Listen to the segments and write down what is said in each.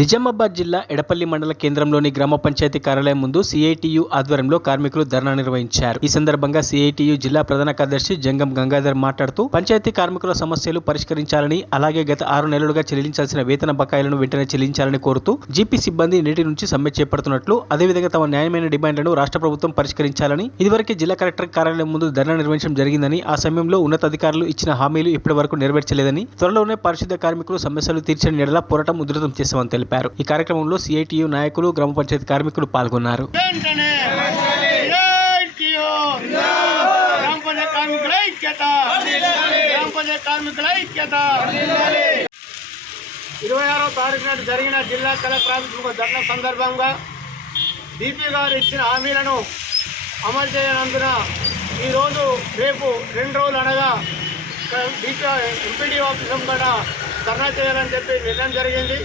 నిజామాబాద్ జిల్లా ఎడపల్లి మండల కేంద్రంలోని గ్రామ పంచాయతీ కార్యాలయం ముందు సిఐటియు ఆధ్వర్యంలో కార్మికులు ధర్నా నిర్వహించారు. ఈ సందర్భంగా సిఐటియు జిల్లా ప్రధాన కార్యదర్శి జంగం గంగాధర్ మాట్లాడుతూ పంచాయతీ కార్మికుల సమస్యలు పరిష్కరించాలని, అలాగే గత 6 నెలలుగా చెల్లించాల్సిన వేతన బకాయిలను వెంటనే చెల్లించాలని కోరుతూ జీపీ సిబ్బంది నేటి నుంచి సమ్మె చేపడుతున్నట్లు, అదేవిధంగా తమ న్యాయమైన డిమాండ్లను రాష్ట్ర ప్రభుత్వం పరిష్కరించాలని ఇదివరకే జిల్లా కలెక్టర్ కార్యాలయం ముందు ధర్నా నిర్వహించడం జరిగిందని, ఆ సమయంలో ఉన్నతాధికారులు ఇచ్చిన హామీలు ఇప్పటి వరకు నెరవేర్చలేదని, త్వరలోనే పారిశుద్ధ్య కార్మికులు సమస్యలు తీర్చని ఎడల పోరాటం ఉధృతం చేస్తామని తెలిపారు. ఈ కార్యక్రమంలో సిఐటియు నాయకులు, గ్రామ పంచాయతీ కార్మికులు పాల్గొన్నారు. 26వ తారీఖు నాడు జరిగిన జిల్లా కలెక్టర్ ఆఫీసుకు ధర్నా సందర్భంగా డిపి గారు ఇచ్చిన హామీలను అమలు చేయనందున ఈరోజు రేపు 2 రోజులు అనగా ఎంపీడీ ఆఫీసు కూడా ధర్నా చేయాలని చెప్పి నిర్ణయం జరిగింది.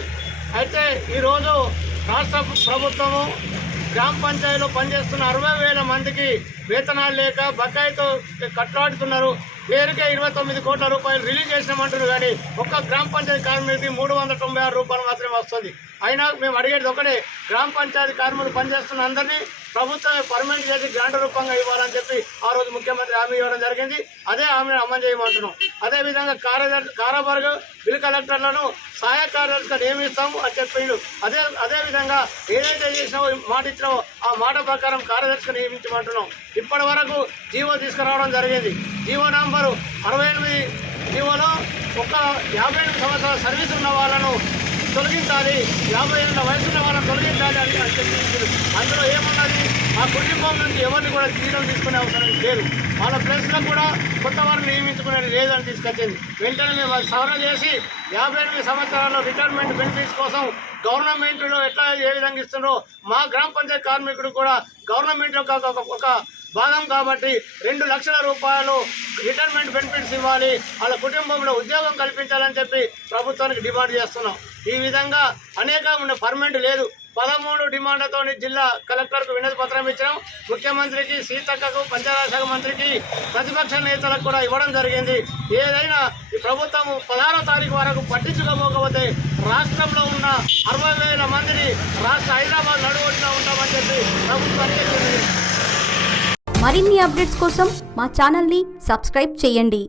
అయితే ఈరోజు రాష్ట్ర ప్రభుత్వము గ్రామ పంచాయతీలో పనిచేస్తున్న 60,000 మందికి వేతనాలు లేక బకాయితో కట్లాడుతున్నారు. పేరుకే 29 కోట్ల రూపాయలు రిలీజ్ చేసినామంటున్నారు, కానీ ఒక్క గ్రామ పంచాయతీ కార్మికుడికి 396 రూపాయలు మాత్రమే వస్తుంది. అయినా మేము అడిగేది ఒకటే, గ్రామ పంచాయతీ కార్మికులు పనిచేస్తున్న అందరినీ ప్రభుత్వం పర్మనెంట్ చేసి గ్రాంట్ రూపంగా ఇవ్వాలని చెప్పి ఆ రోజు ముఖ్యమంత్రి హామీ ఇవ్వడం జరిగింది. అదే హామీని అమలు చేయమంటున్నాం. అదేవిధంగా కారాబర్గ్ బిల్ కలెక్టర్లను సహాయ కార్యదర్శిగా నియమిస్తాము అని చెప్పిండు. అదేవిధంగా ఏదైతే చేసినావో మాట ఇచ్చినావో ఆ మాట ప్రకారం కార్యదర్శిగా నియమించమంటున్నాం. ఇప్పటి వరకు జీవో తీసుకురావడం జరిగింది. జీవో నంబరు 68 జీవోలో ఒక 58 సంవత్సరాల సర్వీస్ ఉన్న వాళ్ళను తొలగించాలి, 50 ఏళ్ళ వయసు ఉన్న వాళ్ళని తొలగించాలి అని చెప్పించారు. అందులో ఏమున్నది, ఆ కుటుంబం నుంచి ఎవరిని కూడా జీతం తీసుకునే అవసరం లేదు. వాళ్ళ ప్లేస్లో కూడా కొత్త వారిని నియమించుకునేది లేదని తీసుకొచ్చింది. వెంటనే మేము అది సవరణ చేసి 58 సంవత్సరాల్లో రిటైర్మెంట్ బెనిఫిట్స్ కోసం గవర్నమెంట్లో ఏ విధంగా ఇస్తున్నారో మా గ్రామ పంచాయతీ కార్మికుడు కూడా గవర్నమెంట్లో ఒక భాగం కాబట్టి 2 లక్షల రూపాయలు రిటైర్మెంట్ బెనిఫిట్స్ ఇవ్వాలి, వాళ్ళ కుటుంబంలో ఉద్యోగం కల్పించాలని చెప్పి ప్రభుత్వానికి డిమాండ్ చేస్తున్నాం. ఈ విధంగా అనేక పర్మనెంట్ లేదు. 13 డిమాండ్లతో జిల్లా కలెక్టర్కు వినతి పత్రం ఇచ్చినాం. ముఖ్యమంత్రికి, సీతక్కకు, పంచాయతీ శాఖ మంత్రికి, ప్రతిపక్ష నేతలకు కూడా ఇవ్వడం జరిగింది. ఏదైనా ఈ ప్రభుత్వం 16వ తారీఖు వరకు పట్టించుకోకపోతే రాష్ట్రంలో ఉన్న 60,000 మందిని హైదరాబాద్ నడువొడ్డున ఉంటామని చెప్పి ప్రభుత్వానికి. మరిన్ని అప్డేట్స్ కోసం మా ఛానల్ని సబ్స్క్రైబ్ చేయండి.